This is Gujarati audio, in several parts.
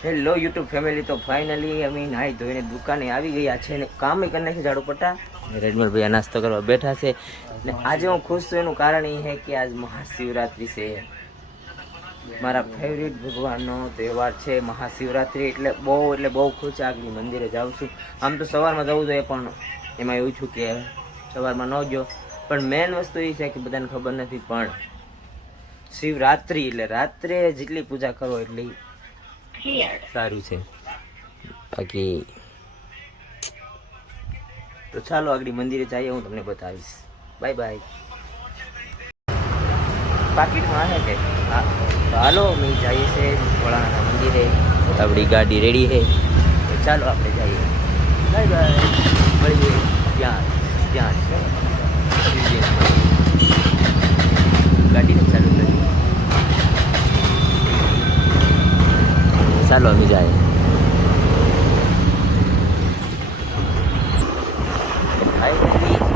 હેલો યુટ્યુબ ફેમિલી તો ફાઇનલી અમે નાહી ધોઈને દુકાને આવી ગયા છે ને કામ કરી નાખી ઝાડુ પટ્ટા. રેડમલ ભાઈ નાસ્તો કરવા બેઠા છે. ને આજે હું ખુશ છું, એનું કારણ એ છે કે આજ મહાશિવરાત્રિ છે. મારા ફેવરિટ ભગવાનનો તહેવાર છે મહાશિવરાત્રિ, એટલે બહુ એટલે બહુ ખુશ આગળ મંદિરે જાઉં છું. આમ તો સવારમાં જવું જોઈએ, પણ એમાં એવું છું કે સવારમાં ન જો પણ મેઇન વસ્તુ એ છે કે બધાને ખબર નથી, પણ શિવરાત્રિ, એટલે રાત્રે જેટલી પૂજા કરો એટલી સારું છે. બાકી તો ચાલો આગળ મંદિરે જઈએ, હું તમને બતાવીશ. બાય બાય પાકીટમાં આવે કે? હાલો, અમે જઈએ છે ભોળાનાથના મંદિરે. આપણી ગાડી રેડી છે. તો ચાલો આપણે જઈએ. બાય બાય મળીએ. ત્યાં ત્યાં છે શિવજીનું મંદિર. ગાડીને ચાલુ કરી ચાલો અમે જાય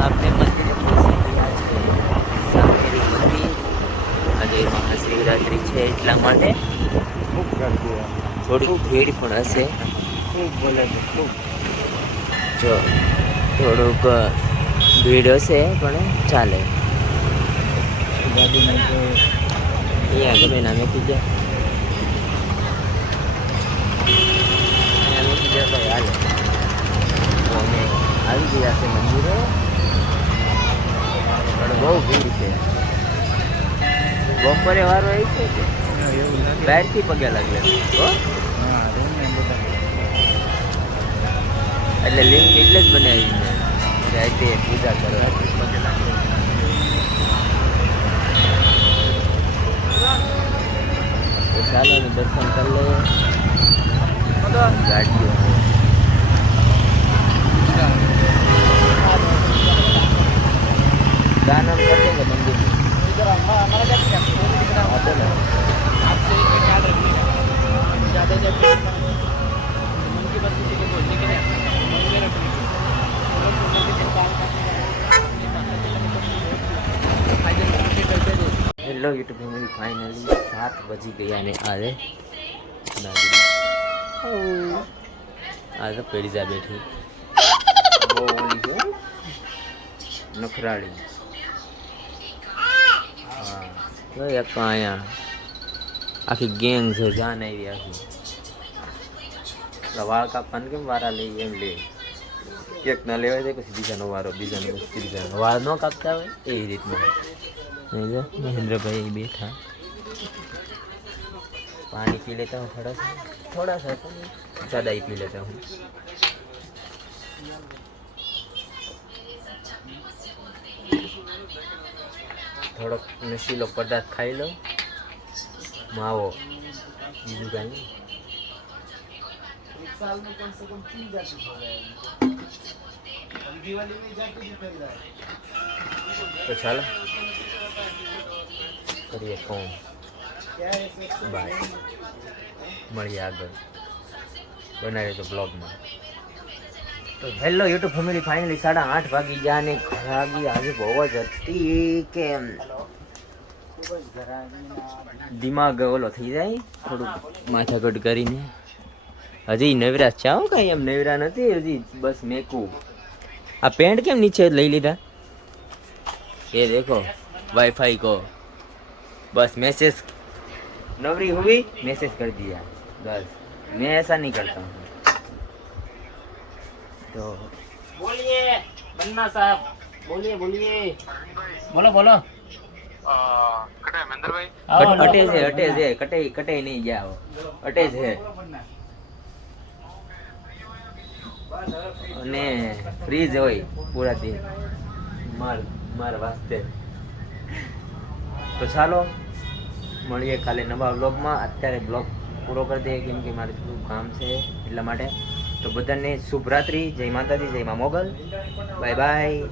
આપણે મંદિરે આજે મહાશિવરાત્રિ છે. એટલા માટે. થોડીક ભીડ પણ હશે. જો, થોડુંક ભીડ હશે, પણ ચાલે. અહીંયા ગમે નામે મેકી ગયા અહીંયા મેકી ગયા ભાઈ હાલે તો અમે આવી ગયા છે મંદિરે. પણ બહુ ભીડ છે. બપોરે વારો આવી છે કે? બહારથી પગે લાગે. એટલે લિંક એટલે જ બનાવી છે. જાય પૂજા કરવા પગે લાગે. ચાલો દર્શન કરી લઈએ. ગાડીઓ. દાનમ કરશે કે મંદિર. આપો ને હેલો યુટ્યુબ ફેમિલી ફાઇનલી સાત વજી ગયા ને આજે. આ તો પેડીજા બેઠી. બહુ ઓલી છે. નખરાળી. હા જો એક અહીંયા આખી ગેંગ છે જાન આવી આખી પેલા વાળ કાપવાને કેમ વારા લઈ એમ લે એક ના લેવાય જાય પછી બીજાનો વારો બીજાનો પછી ત્રીજાનો વાળ ન કાપતા હોય એવી રીતના નહીં જો મહેન્દ્રભાઈ અહીં બેઠા पानी पी लेता हूँ थोड़ा सा थोड़ा सा ज़्यादा ही पी लेता हूँ થોડોક નશીલો પદાર્થ ખાઈ લો માવો. બીજું કાંઈ તો ચાલો. કરીએ ફોન બાય મળીએ આગળ. બનાવીએ તો બ્લોગમાં તો હેલો યુટ્યુબ ફેમિલી ફાઇનલી સાડા આઠ વાગી ગયા ને ઘરાગી આજે બહુ જ હતી કે એમ દિમાગ ઓલો થઈ જાય થોડુંક માથાકૂટ કરીને હજી નવરા છે હો કાંઈ એમ નવરા નથી હજી બસ મેકું આ પેન્ટ કેમ નીચે લઈ લીધા ये देखो वाईफाई को बस मैसेज नवरी हुई मैसेज कर दिया बस मैं ऐसा नहीं करता हूँ તો બોલીએ બન્ના સાહેબ. બોલીએ બોલીએ. બોલો બોલો. નહીં જાઓ અટે છે. અને ફ્રીજ હોય પૂરા માર માર વાસ્તે. તો ચાલો મળીએ કાલે નવા બ્લોગમાં અત્યારે બ્લોગ પૂરો કરી દઈએ કેમ કે મારે થોડું કામ છે એટલા માટે. તો બધાને શુભરાત્રી જય માતાજી જય મા મોગલ. Bye bye.